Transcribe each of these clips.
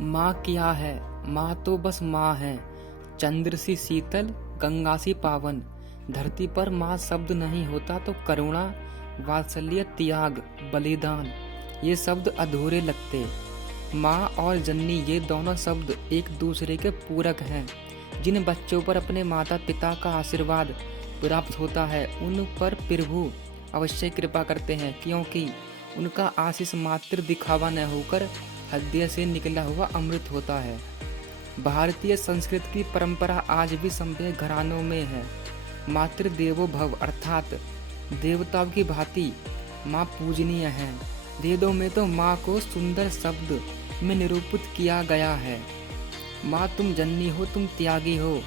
माँ क्या है, माँ तो बस माँ है। चंद्र सी शीतल, गंगा सी पावन। धरती पर माँ शब्द नहीं होता तो करुणा, वात्सल्य, त्याग, बलिदान ये शब्द अधूरे लगते। माँ और जननी ये दोनों शब्द एक दूसरे के पूरक हैं। जिन बच्चों पर अपने माता पिता का आशीर्वाद प्राप्त होता है उन पर प्रभु अवश्य कृपा करते हैं, क्योंकि उनका आशीष मात्र दिखावा न होकर हृदय से निकला हुआ अमृत होता है। भारतीय संस्कृति की परंपरा आज भी सभ्य घरानों में है। मातृ देवो भव अर्थात देवताओं की भांति माँ पूजनीय है। वेदों में तो माँ को सुंदर शब्द में निरूपित किया गया है। माँ तुम जननी हो, तुम त्यागी हो,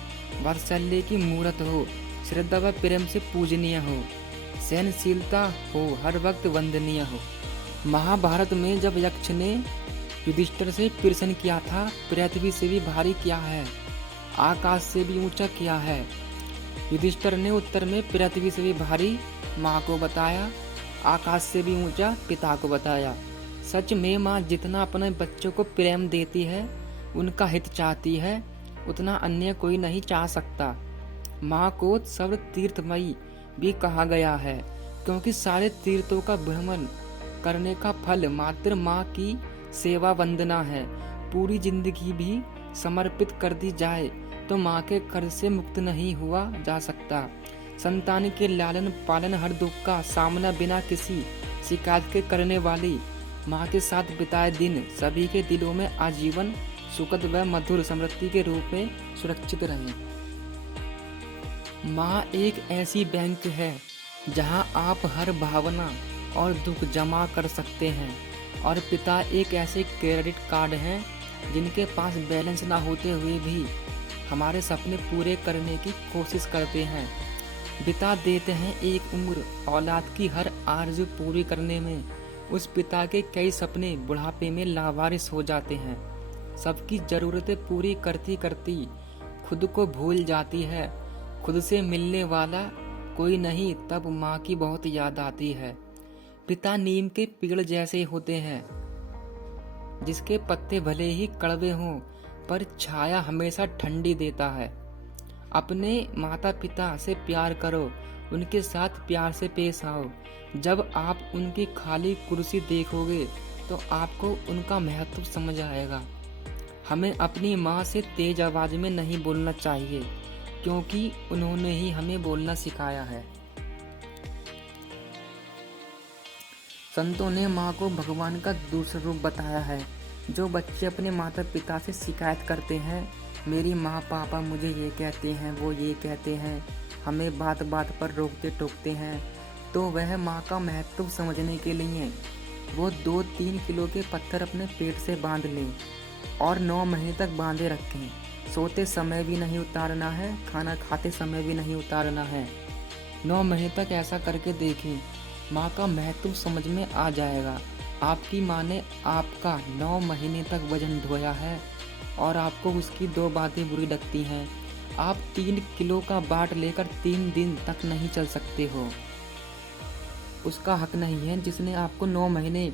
वात्सल्य की मूर्त हो, श्रद्धा व प्रेम से पूजनीय हो, सहनशीलता हो, हर वक्त वंदनीय हो। महाभारत में जब यक्ष ने युधिष्ठिर से प्रश्न किया था, पृथ्वी से भी भारी क्या है, आकाश से भी ऊंचा क्या है, युधिष्ठिर ने उत्तर में पृथ्वी से भी भारी माँ को बताया, आकाश से भी ऊंचा पिता को बताया। सच में माँ जितना अपने बच्चों को प्रेम देती है, उनका हित चाहती है, उतना अन्य कोई नहीं चाह सकता। माँ को सर्व तीर्थमयी भी कहा गया है, क्योंकि सारे तीर्थों का भ्रमण करने का फल मात्र माँ की सेवा वंदना है। पूरी जिंदगी भी समर्पित कर दी जाए तो माँ के कर्ज से मुक्त नहीं हुआ जा सकता। संतान के लालन पालन हर दुख का सामना बिना किसी शिकायत के करने वाली माँ के साथ बिताए दिन सभी के दिलों में आजीवन सुखद व मधुर स्मृति के रूप में सुरक्षित रहे। माँ एक ऐसी बैंक है जहाँ आप हर भावना और दुख जमा कर सकते हैं, और पिता एक ऐसे क्रेडिट कार्ड हैं जिनके पास बैलेंस ना होते हुए भी हमारे सपने पूरे करने की कोशिश करते हैं। बिता देते हैं एक उम्र औलाद की हर आरज़ू पूरी करने में। उस पिता के कई सपने बुढ़ापे में लावारिस हो जाते हैं। सबकी ज़रूरतें पूरी करती करती खुद को भूल जाती है। खुद से मिलने वाला कोई नहीं, तब माँ की बहुत याद आती है। पिता नीम के पेड़ जैसे होते हैं, जिसके पत्ते भले ही कड़वे हों पर छाया हमेशा ठंडी देता है। अपने माता पिता से प्यार करो, उनके साथ प्यार से पेश आओ। जब आप उनकी खाली कुर्सी देखोगे तो आपको उनका महत्व समझ आएगा। हमें अपनी माँ से तेज आवाज में नहीं बोलना चाहिए, क्योंकि उन्होंने ही हमें बोलना सिखाया है। संतों ने माँ को भगवान का दूसरा रूप बताया है। जो बच्चे अपने माता पिता से शिकायत करते हैं, मेरी माँ पापा मुझे ये कहते हैं, वो ये कहते हैं, हमें बात बात पर रोकते टोकते हैं, तो वह माँ का महत्व समझने के लिए वो 2-3 किलो के पत्थर अपने पेट से बांध लें और 9 महीने तक बांधे रखें। सोते समय भी नहीं उतारना है, खाना खाते समय भी नहीं उतारना है। 9 महीने तक ऐसा करके देखें, माँ का महत्व समझ में आ जाएगा। आपकी माँ ने आपका 9 महीने तक वजन ढोया है और आपको उसकी 2 बातें बुरी लगती हैं। आप 3 किलो का बाट लेकर 3 दिन तक नहीं चल सकते हो। उसका हक नहीं है जिसने आपको 9 महीने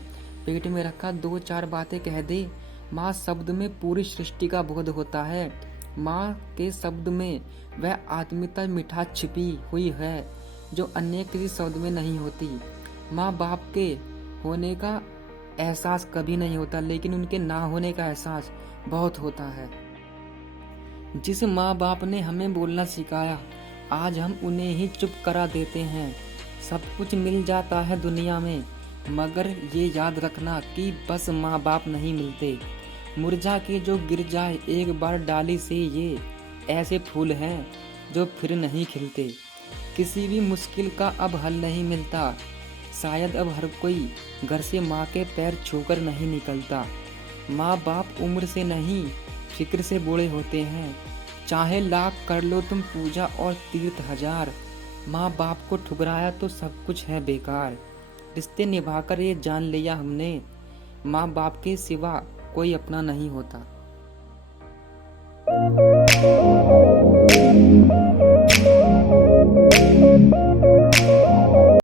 पेट में रखा 2-4 बातें कह दे। माँ शब्द में पूरी सृष्टि का बोध होता है। माँ के शब्द में वह आत्मीयता मिठास छिपी हुई है जो अन्य किसी शब्द में नहीं होती। माँ बाप के होने का एहसास कभी नहीं होता, लेकिन उनके ना होने का एहसास बहुत होता है। जिस माँ बाप ने हमें बोलना सिखाया, आज हम उन्हें ही चुप करा देते हैं। सब कुछ मिल जाता है दुनिया में, मगर ये याद रखना कि बस माँ बाप नहीं मिलते। मुरझा के जो गिर जाए एक बार डाली से, ये ऐसे फूल हैं जो फिर नहीं खिलते। किसी भी मुश्किल का अब हल नहीं मिलता। शायद अब हर कोई घर से माँ के पैर छूकर नहीं निकलता। माँ बाप उम्र से नहीं फिक्र से बूढ़े होते हैं। चाहे लाख कर लो तुम पूजा और तीर्थ हजार, माँ बाप को ठुकराया तो सब कुछ है बेकार। रिश्ते निभाकर ये जान लिया हमने, माँ बाप के सिवा कोई अपना नहीं होता।